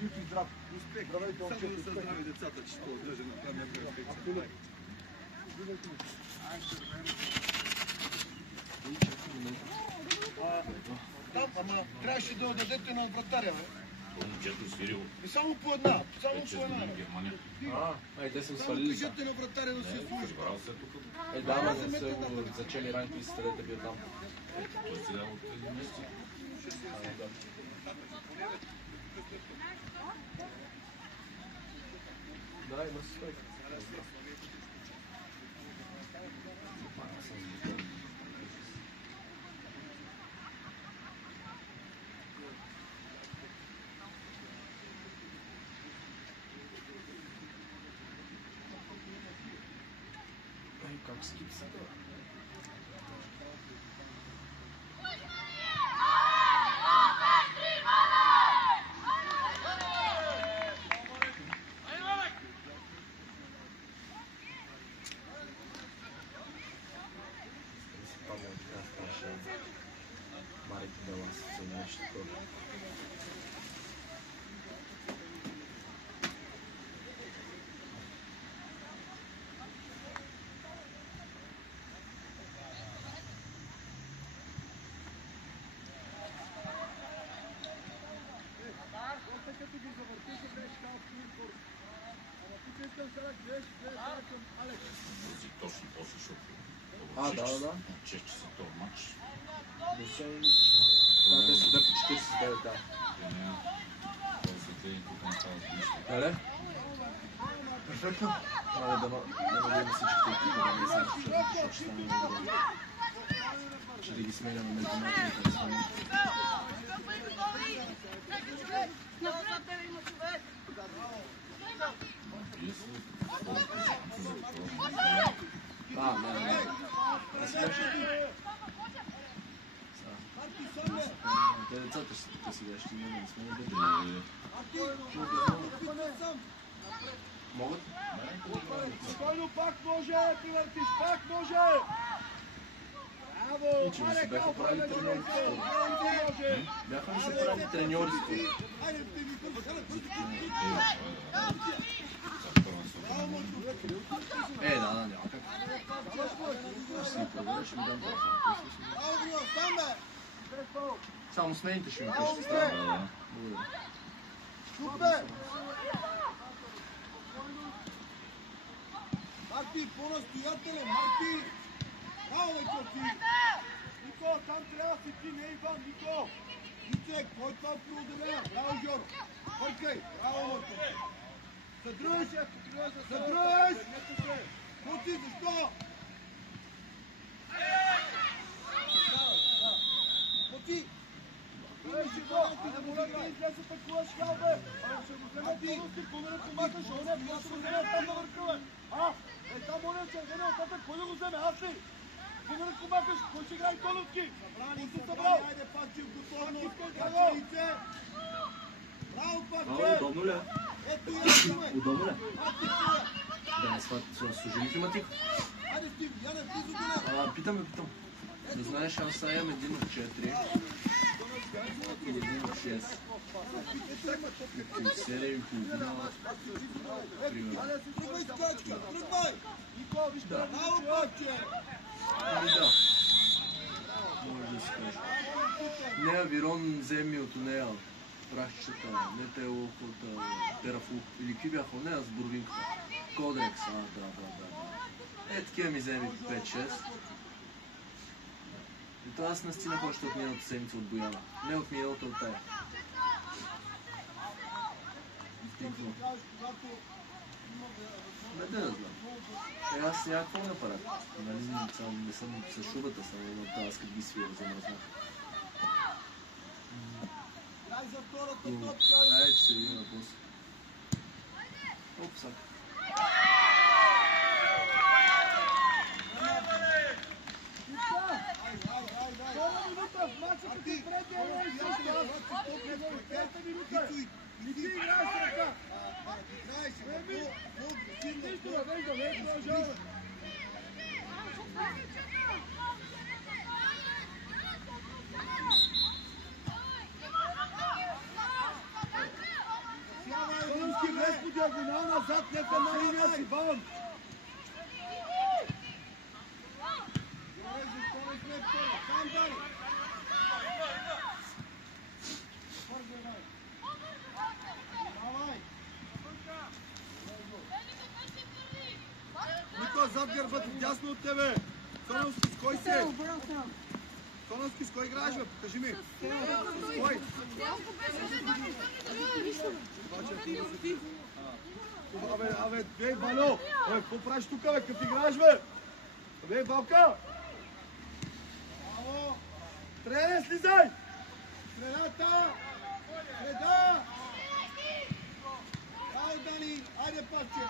Жив и здрав. Успех. Здравейте, Само момчета, да са успех. здрави децата, че това отдържа на това някаква инфекция. Абсолютно. Виждайте ми. Там, ама трябваше да отдадете на вратаря, бе. Момчето свирило. И само по една, само по една. в Германия. Те са Само свалили са. кажете на вратаря да се служи. Разбрал се тук. Да, ма не са го зачели ранки и стрелете бил там. Той сега от един месец. Да, има си стойка. Как скип сега? Марик Белас, за нещо такова. Точно после шоу. Да. 6 часа този матч. Те са да по 49, да. После тук не става нищо. Еле? Перфектно. Мале да видим всичките екипи, да не съм чужда, защото ще стане много добре. Ще да ги сменяме между малките да сменяме. Не си беше. Те децата ще са тук сега, ще имаме да сменим бедри. Могат? Спокойно, пак може, привъртиш, пак може! Браво! Че ли си бяха правили треньори? Бяха ли се правили треньори? Да, няма как. Ще си проверя, ще ми дам това. Само смените ще ми кажете. Благодаря. Супер! Марти, по-настоятелен, Марти! Браво, Нико! Нико, там трябва да си ти, не Иван, Нико! Ицек, кой това преодолява? Браво, Жоро! Бъркай! Браво, Марто! Съдръж! Съдръж! Моти, защо? Моти! Имаше волки, да му ръка излезе такова шкалбе! Ще го вземе тонуски, помира комата, ще не, ще го вземе там на върха, бе! Там моля, че вземе оттатък, кой да го вземе? Аз ли? Помира комата, кой ще играе тонуски? Кой си събрал? Айде, Паче, в готовност! Браво, Паче! Удобно ли? Ето и аз имаме! Удобно ли? Да не служили климатик? Айде, Стив, Яне, близо до него! Питам. Да знаеш, аз сега имам 1 от 4. И 1 от 6. И 7 и половина. Примерно. Тръгвай, скачка! Тръгвай! Нико, виж Да. браво, Паче! Да. Може да си кажа. Не, Авирон вземи от нея прахчета, не телото, терафук. Или какви бяха от нея с бурвинката? Кодекс, да. Такива ми вземи 5-6. И това аз настинах още от миналата седмица от Бояна. Не от миналата, от тая. Не да знам. Аз няма какво направя. Не съм с шубата, само на тази аз като ги свира, замръзнах. Дай за втората топка! Айде, че се видим на после. Оп, сак. Втора минута в мача, като предия не е също. Пета минута. Не ти играеш с ръка. Нищо да вежда, не е продължава. диагонал назад, нека на линия си, Иван. Защо не сме втора? Сам Дани. Бързо, дай. Давай. Нико, зад гърбът, дясно от тебе. Соновски, с кой си? Соновски, с кой играеш, бе? Покажи ми. С кой? Абе, бей, Вало! Абе, какво правиш тук, бе? Къв играеш, бе? Бей, Валка! Браво! Тренер, слизай! Средата! Среда! Браво, Дани! Айде, паче!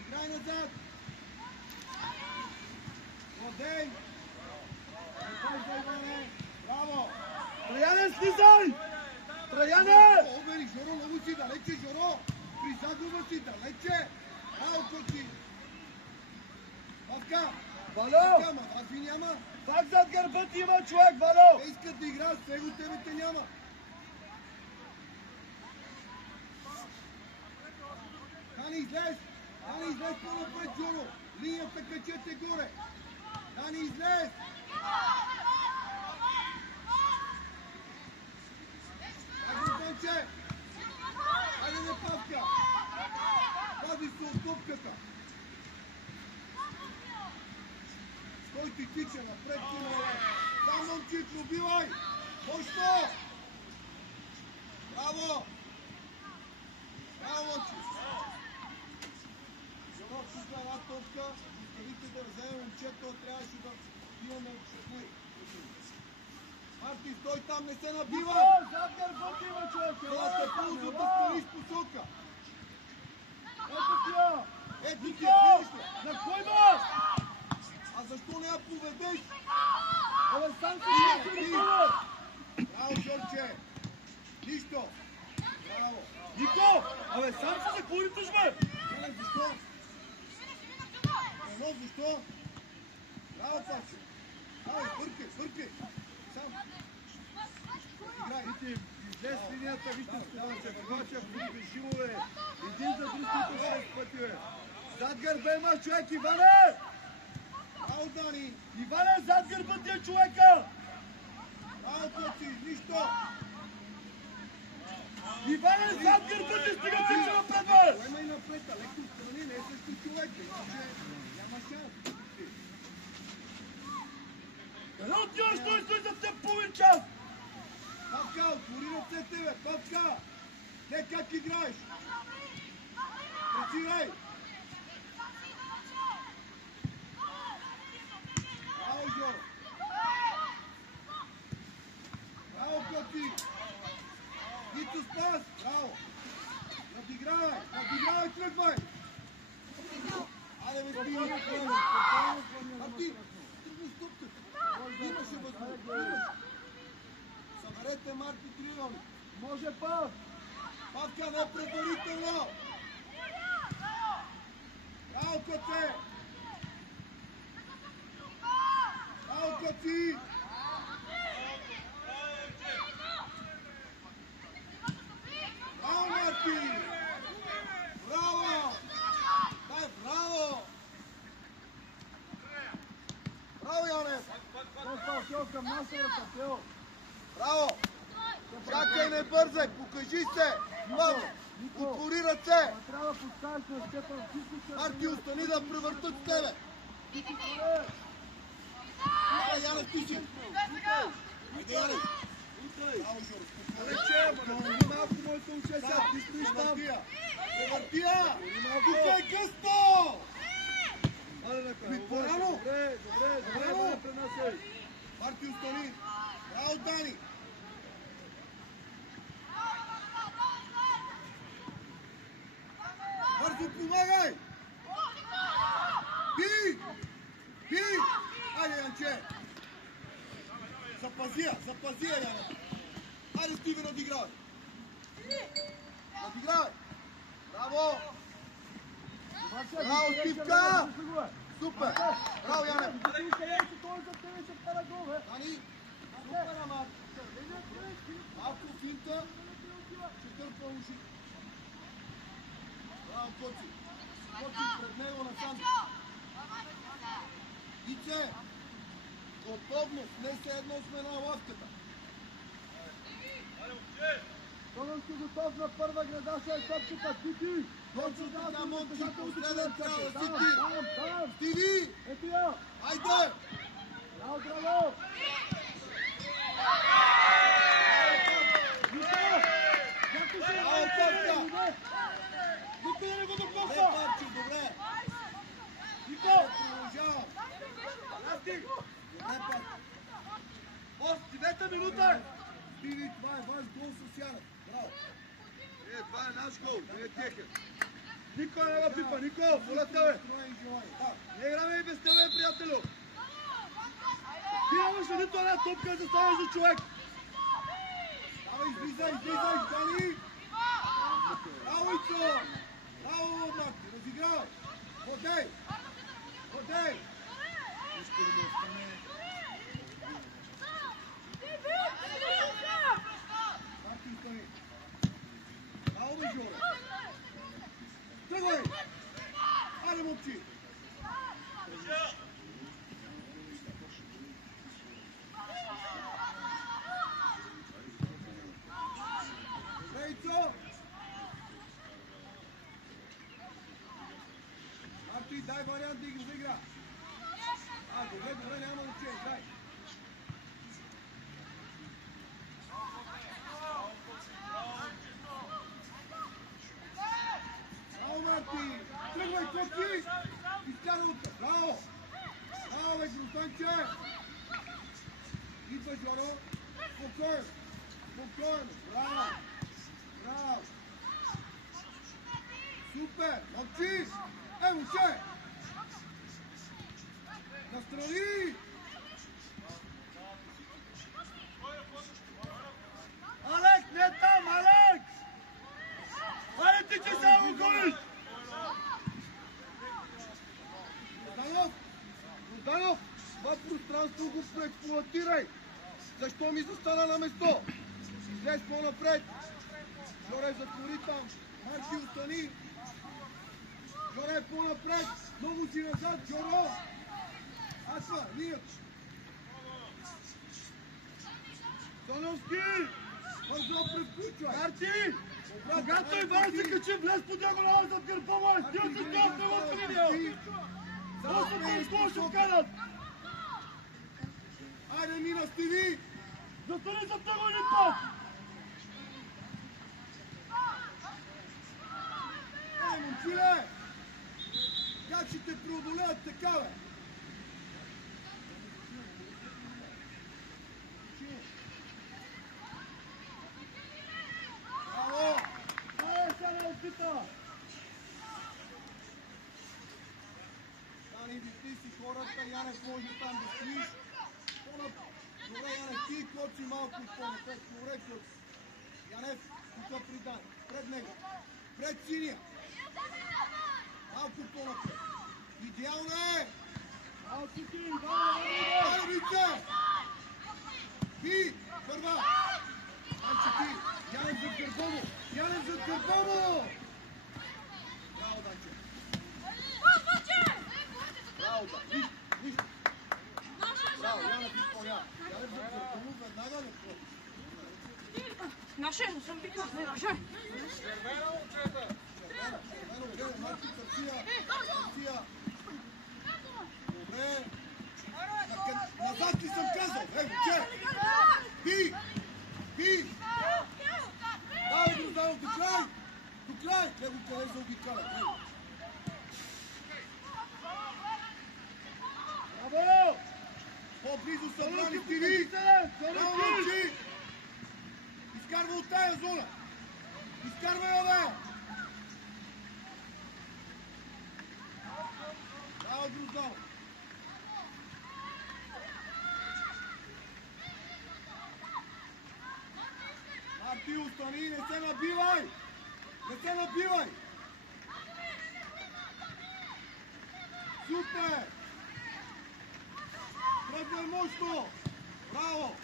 Играй назад! Младей! Браво! Траяне, слизай! Траяне! Обери, Жоро, много си далече, Жоро! При загуба си далече! Браво, Коци! Павка! Вало! Павка, ма, аз ви няма! Так зад гърба ти има човек, Вало! Те искат да играят с него, тебе те няма! Дани, излез! Дани, излез по-напред, Жоро! Линията качете горе! Дани, излез! Айде, айде, не Павка! Пази се от топката! Стой ти тича напред, Тимове! Там, момчит, убивай! Мощно! Браво! Браво, момчит! Жоро, тук е една топка. Искавите да вземем момчето, трябваше да имаме шахуи. Марти, стой там, не се набивай! Зад гърбът има, човек! Това се ползва да станиш посока! Ето тия! Ето тия, видиш ли? На кой бас? А защо не я поведеш? Абе, сам си не си браво, Жорче! Нищо! Браво! Нико! Абе, сам си за какво риташ, бе? Не, защо? Едно, защо? Браво, Паче! Браво, бъркай, бъркай! Сам! Играй! Вижте, излез линията, вижте Студенчев, Ковачев, Шимове! Един за друг, които 6 пъти, бе! Зад гърба имаш човек, Иване! Браво, Дани! Иване, зад гърба ти е човека! Браво, Коци, нищо! Иване, зад гърба ти стига ти, че напред, бе! Поема и напред, а леко страни, не е също човек, иначе няма шанс. Къде отиваш, стой за теб половин час? Павка, отвори ръцете, бе! Павка! Не как играеш! Прецирай! Браво, Жоро! Браво, Коти! Нито спас! Браво! Надигравай! Надигравай, тръгвай! Айде, бе, спирай! А ти! Тръгни с топката! Имаше възможност! Съберете Марти триъгълник! Може Пав! Павка, не предварително! Браво, Коте! Браво, Коти! Браво, Марти! Браво! Дай, браво! Браво, Янев! Браво! Чакай, не бързай! Покажи се! Браво! Отвори ръце! Марти, остани да превъртат с тебе! Айде, Янев, ти си! Айде, Янев! Браво, Жоро! Далече, малко моето уше сега, ти стоиш там! Превъртия! Тук е гъсто! По-рано! Браво! Марти, остани! Браво, Дани! Бързо помагай! Бий! Бий! Айде, Янче! Запази я, Яна! Айде, Стиви, надигравай! Надигравай! Браво! Браво, Стивка! Супер! Браво, Яне! Дани! Супер, ама! Малко финта, ще търпа уши. Браво, Коци. Коци пред него насам. Ице, готовност, не се едно сме на лавката. Щом си готов на първа градаша е топката, Тити! Точно така, Мончи, последен трябва да си ти! Стиви! Ето я! Айде! Браво, браво! Браво, Костя! Никой не го допусна! Добре, Парчи, добре! Нико! Продължавам! Расти! Добре, Парчи! 9-та минута е! Стиви, това е ваш гол с Янев. Браво! Това е наш гол, не е техен. Никой не го пипа, Нико, моля тебе! Не играме и без тебе, приятелю! Ти нямаше нито една топка да ставаш за човек! Давай, излизай, Джани! Браво, Ицо! Браво, Марти, разигравай! Ходей! Ходей! Иска ли да остане? Марти, остани! Браво, бе, Жоре! Тръгвай! Айде, момчи! Добре, Ицо! Марти, дай вариант да игра. Добре, няма момче, дай. Браво, Марти! Тръгвай, Коци! Изкара утре! Браво! Браво, бе, Грустанче! Идва, Жоро! Спокойно! Спокойно! Браво! Браво! Супер! Момчи! Момче! Настрани! Алекс, не там, Алекс! Айде ти, че сега го гониш! Грозданов, това пространство го проексплоатирай! Защо ми застана на место? Излез по-напред! Жоре, затвори там! Марти, остани! Жоре, по-напред! Много си назад, Жоро! Асва, Ният! Соновски! Бързо прескучвай! Марти! Когато Иван се качи влез по диагонала зад гърба му, стил се това в новата линия! Просто ще вкарат! Айде, Нина, Стиви! Застани за него един път! Момчиле! Как ще те преодолеят така, бе? Браво! Сега не опита! Дани, ти си хората, Янев може там да стоиш. Добре, Янев, ти Коци малко по-напред. Добре, Коци. Янев, тук при Дани. Пред него. Пред синия. Малко по-напред. Идеално е! Малко ти, Дани, Вице! Би! Първа! Анче ти! Янев зад гърба му! Янев зад гърба му! Браво, Данче! Браво, да! Виж! Браво, Янев изпълнява! Янев зад гърба му веднага не пробва. Наше, не съм пикал, не наше! Червена, момчета! Червено, Марти, Търсия! Добре! Назад ли съм казал? Момче! Би! Би! Давай, Грозданов, до край! До край! Гледай къде заобикаля. Браво! По-близо са брани, Стиви! Браво, момчи! Изкарва от тая зона! Изкарва я, бе! Браво, Грозданов! Марти, остани, не се набивай! Не се набивай! Супер! Тръгвай мощно! Браво!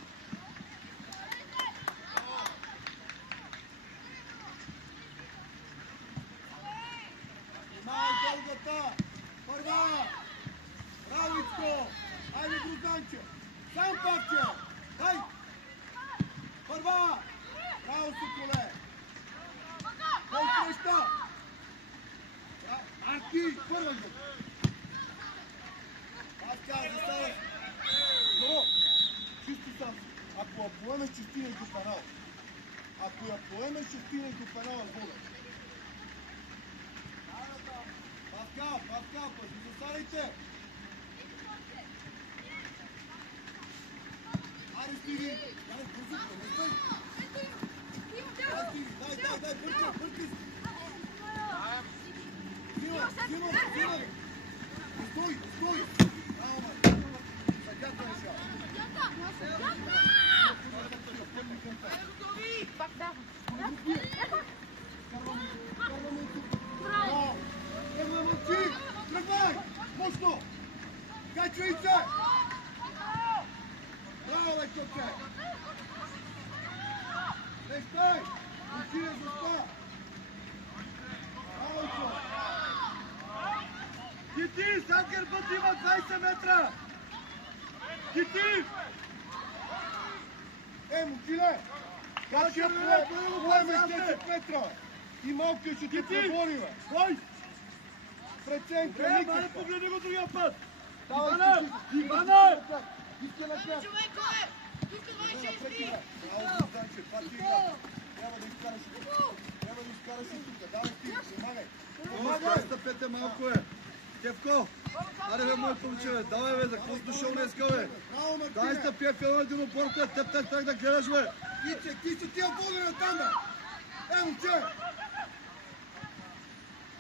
Станче! Сам павче! Дай! Първа! Браво, Соколе! Дай среща! Арти! Първа гъл! Павче, застава! Но! Чисти сам! Ако я поемеш, ще стигнеш до пенал. Ако я поемеш, ще стигнеш до пенала с вода. Павка, пъти застанете! Айде, стиги! Дай, бързо, преместай! Дай, бърти! Взимай! Стой! Браво, май! Съдята решава! Браво! Тръгвай, мълчи! Тръгвай! Мощно! Качвайте! Браво, лекчоке! Лещай! Мълчи не заспа! Браво! Кити! Зад гърбът има 20 метра! Кити! Момчиле! Как ще поемеш 10 метра? И малкият ще те пребори, бе! Стой! Преценка, никаква! Добре, погледни го другия път! Иване! Иска напред! Браво, Станче, това ти игра! Трябва да изкараш и тук! Давай ти, помагай! Помагай! Стъпете малко, бе! Кевко! Аре, бе, мой момче, давай, бе, за какво си дошъл днеска, бе? Дай стъпи, един опорта, теб так да гледаш, бе! Ти тия водене там, бе! Момче!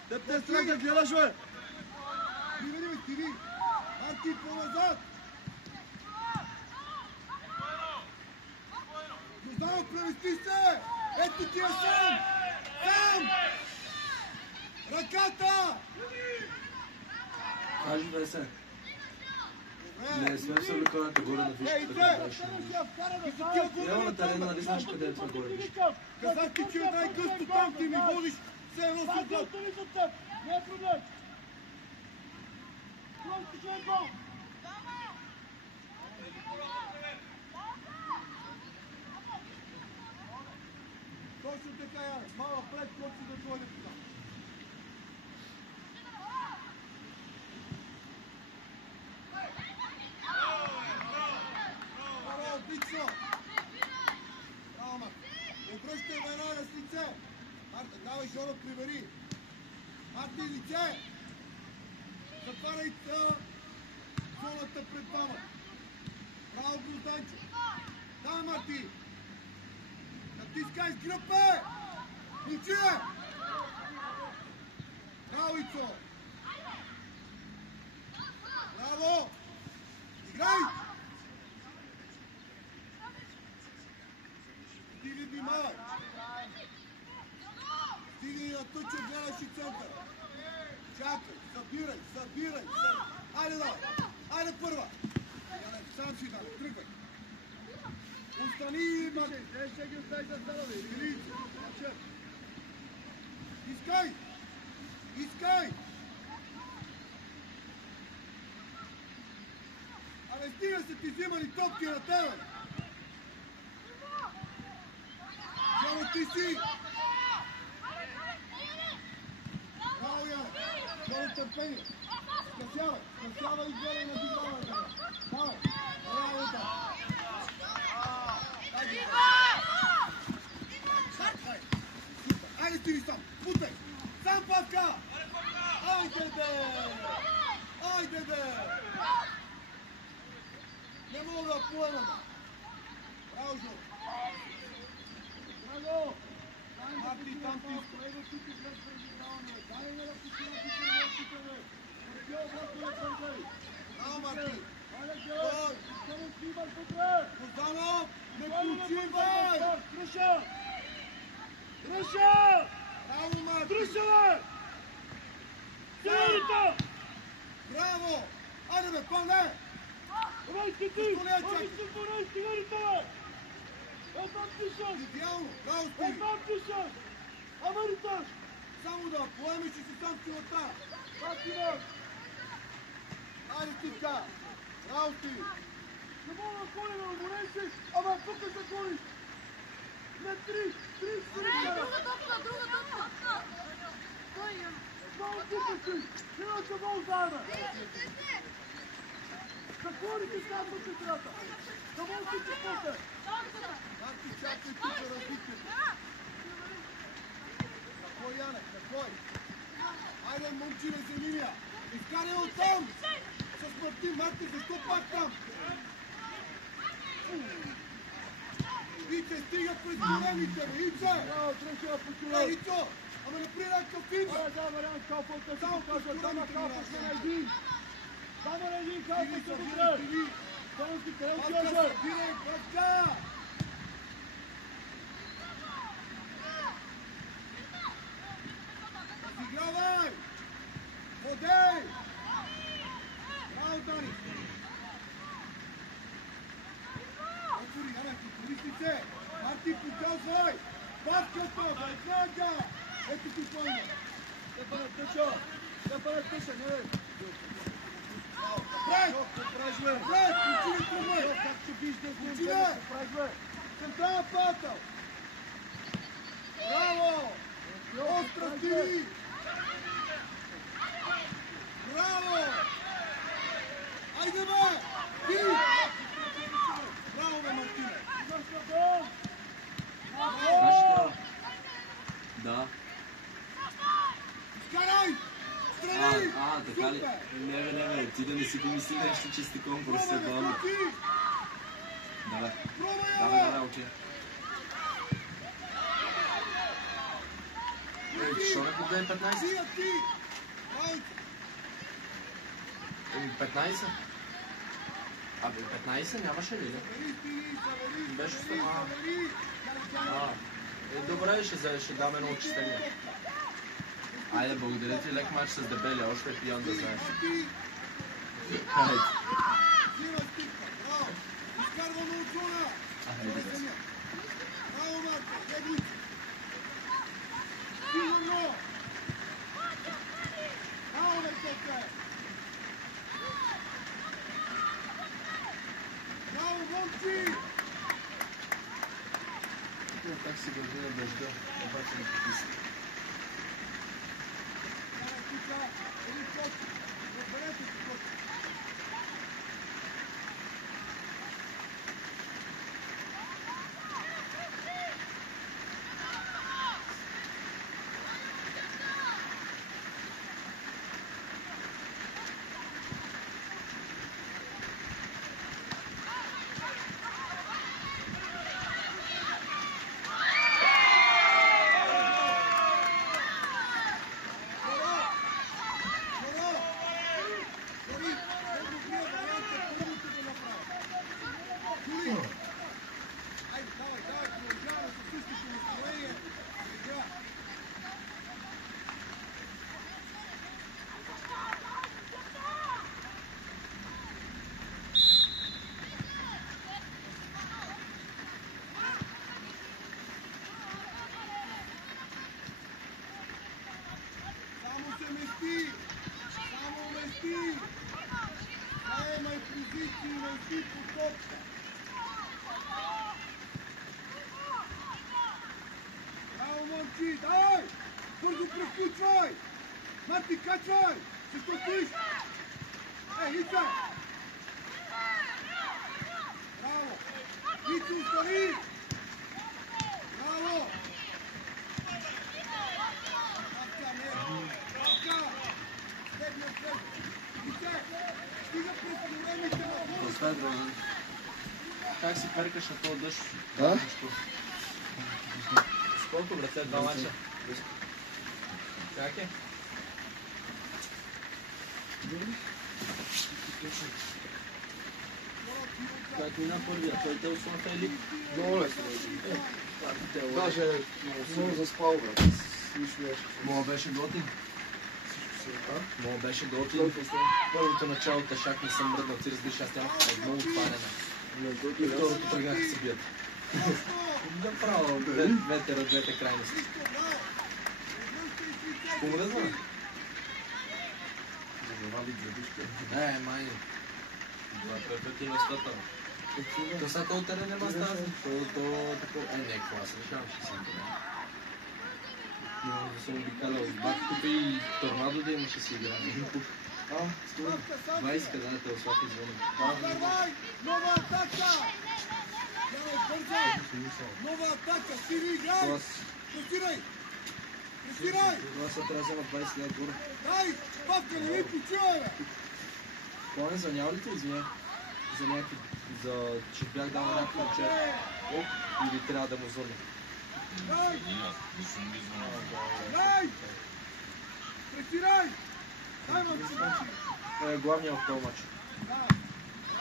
Теб те страх да гледаш, бе! Приведи, бе, стиви! Арти, по-назад! Грозданов, превести се! Ето ти е сам! Сам! Ръката! Кажи да се. Не, сме се ръканата горе на фишката. Няма на терена, нали знаеш къде е това горе фишката? Казах ти, че е най-късто там, ти ми водиш все едно си отдал. Не е проблем. Точно така, Яне. Мала пред, който си да дойде тук. Браво, отлично! Браво, ма! Обръщай веднага с лице! Марта, давай, Жоро, прибери! Марти, лице! Затваряй зоната пред двама! Браво, Грозданчо! Да, Марти! Натискай с гръб, бе! Момче! Браво, Ицо! Браво! Играй! Стиги, внимавай! Стиги на тъчо, гледаш и център! Чакай! Събирай! Айде, давай! Айде, първа! Сам си дай, тръгвай! Остани, мъже! Ще ги остави за стара, бе! Илийце! Искай! Абе, стига се ти взимани топки на тебе! Яно, ти си! Браво, Яно! Яно, търпение! Скъсявай и гледай на диграването! Давай! Браво, да! Айде, стири сам! Путай! Сам, Павка! Айде, бе! Не мога да поема, бе! Браво, Жо! Браво! Марти, там ти! Браво, Марти! Грозданов! Не почивай! Труша! Браво, Марти! Труша, бе! Силите! Браво! Айде, бе, пълне! Идеално! Браво, Стиви! Само да поемеш и си сам силата! Айде, Стивка! Браво, Стиви! Не мога да ходим на Моренци, ама тук се ходиш. На 3 Друга топка. Кой е? Много тук си. Миналата много заеме. Какво ли ти става тук играта? Да мога ти че после. Марти, чакай тук да развитие. Какво, Яне? Какво? Айде, момчина, за линия. Изкарай оттам. С Мартин, Марти, защо пак там? Ите, стига през големите, бе, Ите! Браво, треща почувай! Ей, Ито! Ама направи някакъв финт! Да, вариант калфата, само кажа, дама калфата на един! Дама на един калфата, добре! Тонски, къде отиваш, бе? Бирай, брака! Изигравай! Водей! Браво, Дани! Отвори, Яна, ти користите! Марти, показвай! Патката, веднага! Ето ти пойма! Степана тъча! Степана тъча, не бе! Брай! Брай! Кучини тръгвай! Как ще биш да Кучини! Централна патъл! Браво! Остра стили! Браво! Айде, бе! Ти! Браво, бе, Мартине! Да. Скарай! Страни! Така ли? Не, ти да не си помисли нещо, че сте такова професионално. Давай, учи. Защо не подаде 15? Ти! 15? Абе, 15 нямаше ли? Беше останало. Добре, ще дам едно отчисление. Айде, благодаря ти, лек мач с дебели, още е пиян да знаеш. Хайде. Изкарваме от зона! Хайде, да си. Браво, Марко! Дебуйте! Сигурно! Браво, Летете! Браво, момци! Как се държи на дъжда, обаче не потиска. Един код! Разберете си код! Браво, момчи! Давай! Бързо прескучвай! Марти, качвай! Защо стоиш? Ица! Браво! Ицо, остани! Браво! Папка, не! Папка! Следна, след! Ице! Стига през големите на Последва. Как си перкаш на този дъжд? Сколко, брате? 2 мача? Как е? Как мина първия? Той те условата или? Много лесно. Даже много заспал, брат. Моя беше готин. Моя беше готин. Първото начало тъшак не съм мръднал. Ти разбираш, аз нямах много отпадена. И второто тръгнах да се бият. Направо, двете крайности. Помръзна? Завали градушка. Майни. Това е пъти местата. То сега то терен нема стази. То тако... не, класа, решавам, ще съм това. Но да съм обикалял бак тук и торнадо да имаше си игра. Stopka, Santi. 20 kada te osvaki zvoni. Karvaj, nova ataka! Daj, brzo! Nova ataka, stiri, igraj! Това Presiraj! са трябва да взема 20 лет горе. Daj, Павка, не ми почивай, бе! Това не звънял ли те, извиня? За някакви... че бях дал на някакъв момче. Или трябва да му звънна? Daj, Не съм ги знал. daj! Presiraj! Daj, момче! Той е главният в този матч. Да,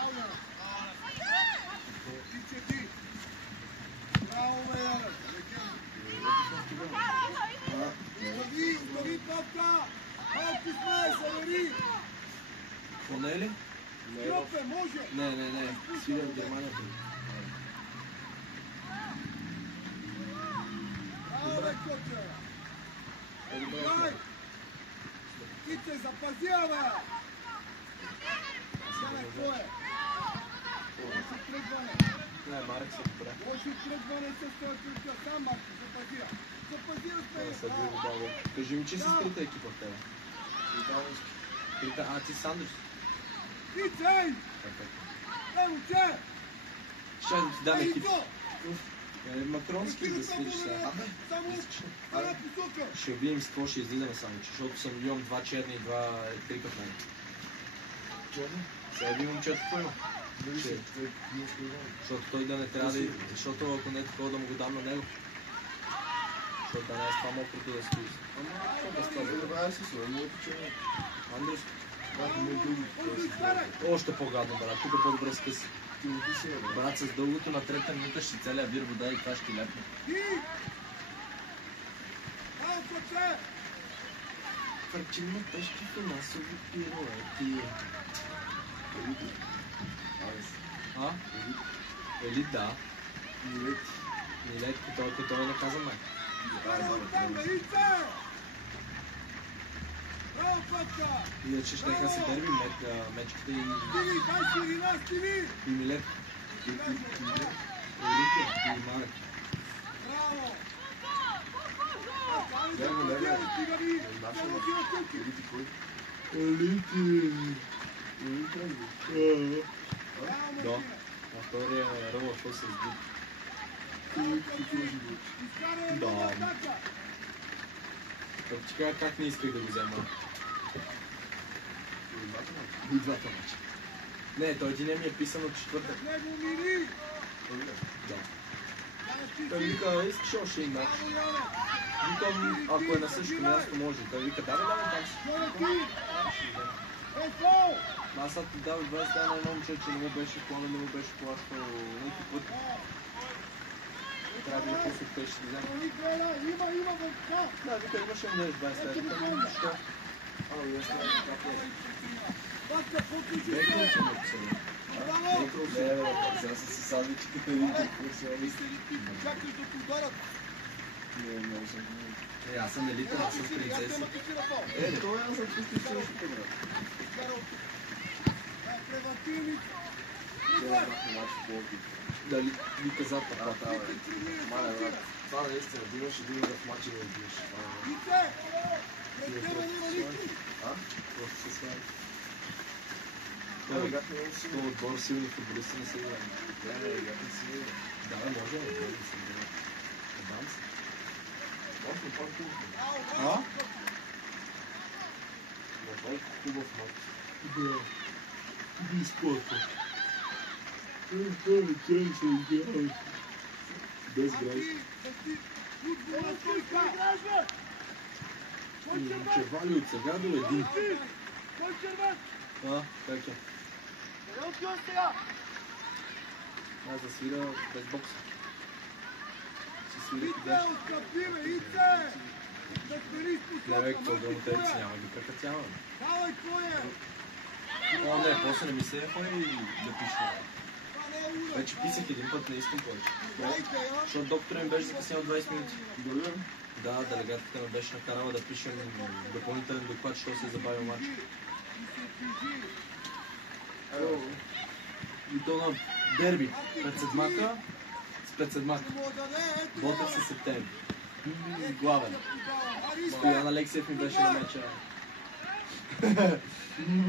айде! Ти че ти! Браво, бе, Янев! Остави, Павка! Малко сме, завери! Това не е ли? Тропе, може! Не. Свиля в Германия. Браво, бе, коче! Дай! Ките, запази, бе! Сега какво е? Лошо тръгване! Не, Марек се добре. Лошо тръгване с този тръгва. Сам, Марко, запази! Запази, бе! Кажи ми, че си с трите екипа в тебе. Трите, ти Сандрус. Ките, ей! Ей, момче! Ще да ти дам Ей, екип. то! Макронски да свириш сега. Само една посока! Ще видим с какво ще излизаме само, защото съм имам 2 черни и 2 електрика в мен. Черни? Сега един момчето какво има? Дали се? Защото той да не трябва да... Защото ако не е такова да му го дам на него. Защото да не е с това мокрото да стои. Добре, си се, моето черни. Андрюс, Не други. още по-гадно, брат. Тук по-добре скъси. Ти не ти се, бе. Брат, с дългото на трета минута ще целия вир вода и това ще лепне. Ти! Ау, коче! Парче има тежки финансови пируети. А? Елит, да. Милет, той е наказан, май. Браво, там, бе, Ице! Браво, кочка! Иначе ще да се дерби мечката и Стиви, дай ширина, стиви! Милет. Елит и Марек. Браво! Да. А втория е ръва, какво се сби. Да. Как ти кажа как не исках да го взема? И двата мача. Не, той един ми е писан от четвъртък. Да. Той вика, искаш още един мач. Викам, ако е на същото място може. Той вика, давай такси. Аз сега ти дава 20 дена на едно момче, че не му беше пламен, не му беше плащал някакви пъти. Трябва да го пусне в пеш, ще взема. Да, вика, имаше да дадеш 20 дена. Защо? Бекъл съм написал. Сега са си садвичките и Чакай да подарат. Не, много съм. Аз съм елитен, аз съм принцеси. Това аз съм пустил същото, брат. Превантивни. Вчера бяхме матч в Пловдив. Дали вика зад папа. Да, бе. Мале, брат. Това наистина, да имаш един в матча да убиеш. Ице! Пред тебе няма никой. Просто се слави. Това бяхме много си. Това отбор силни футболисти не са играли. Не, бяхме си. Да, може да се играли. Дам се. Още пак хубаво. А? Това е хубав матч. Да. Иди спорта. Това вечер се играе. Без грай. Футбола стойка. Че вали от сега до един. Кой червен? Как е? Къде отива сега? Аз да свиря без бокс. Си свиря Ице, кидаш. откъпи ме, Ице! Да смени способка. Не бе, какво да му тези няма ги прекратява. Давай, кой е? О, не, после не ми се ходи да пише. Това не е уред. Вече писах един път, не искам повече. Дайте я. Защото доктора ми беше закъснял 20 минути. Да, делегатката ме беше накарала да пишем допълнителен доклад, защото се е забавил матч. И то на дерби. Петседмака с Петседмака. Ботев със Септември. Главен. Стоян Алексиев ми беше на меча.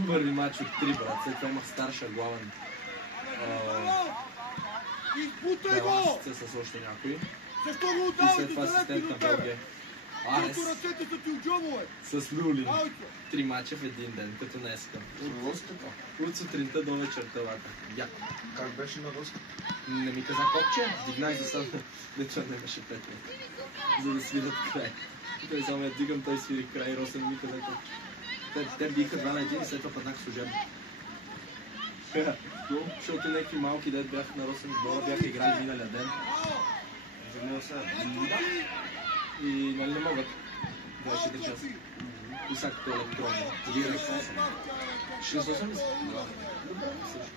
Първи матч от 3, брат. След това имах старша главен. Избутай го! Беласица с още някой. Защо го И отдавате след това за асистент на до тебе? Белгия. Арес Като ръцете са ти от джобове. с Люлин. Айчо. 3 мача в един ден, като днеска. Руската. От сутринта до вечерта, вата. Яко. Как беше на руска? Не ми каза копче, дигнах за сам. Не, това не беше 5 минути. За да свират край. Той само я дигам, той свири край, Росен ми каза копче. Те биха 2 на 1 и след това паднах служебно. Защото някакви малки дет бяха на Росен сбора, бяха играли миналия ден. Женил се. И нали не могат. 24 часа. И сега като електронно. Директ 68 ли са? Да. Добре, също.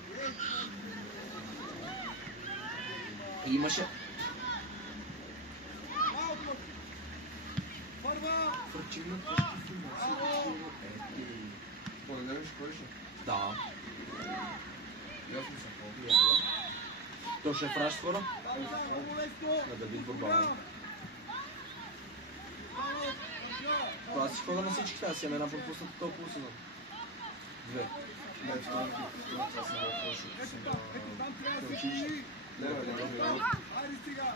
И имаше Фърчината ще си носи. Понеделник ще ходиш ли? Да. Ясно съм по. То ще е фраш скоро? На Давид Бурбалов. Аз ще хода на всичките, аз имам една пропусната толкова сезон. 2. Не, това съм много лошо. Съм на... На училище. Не, не, не. Айде сега.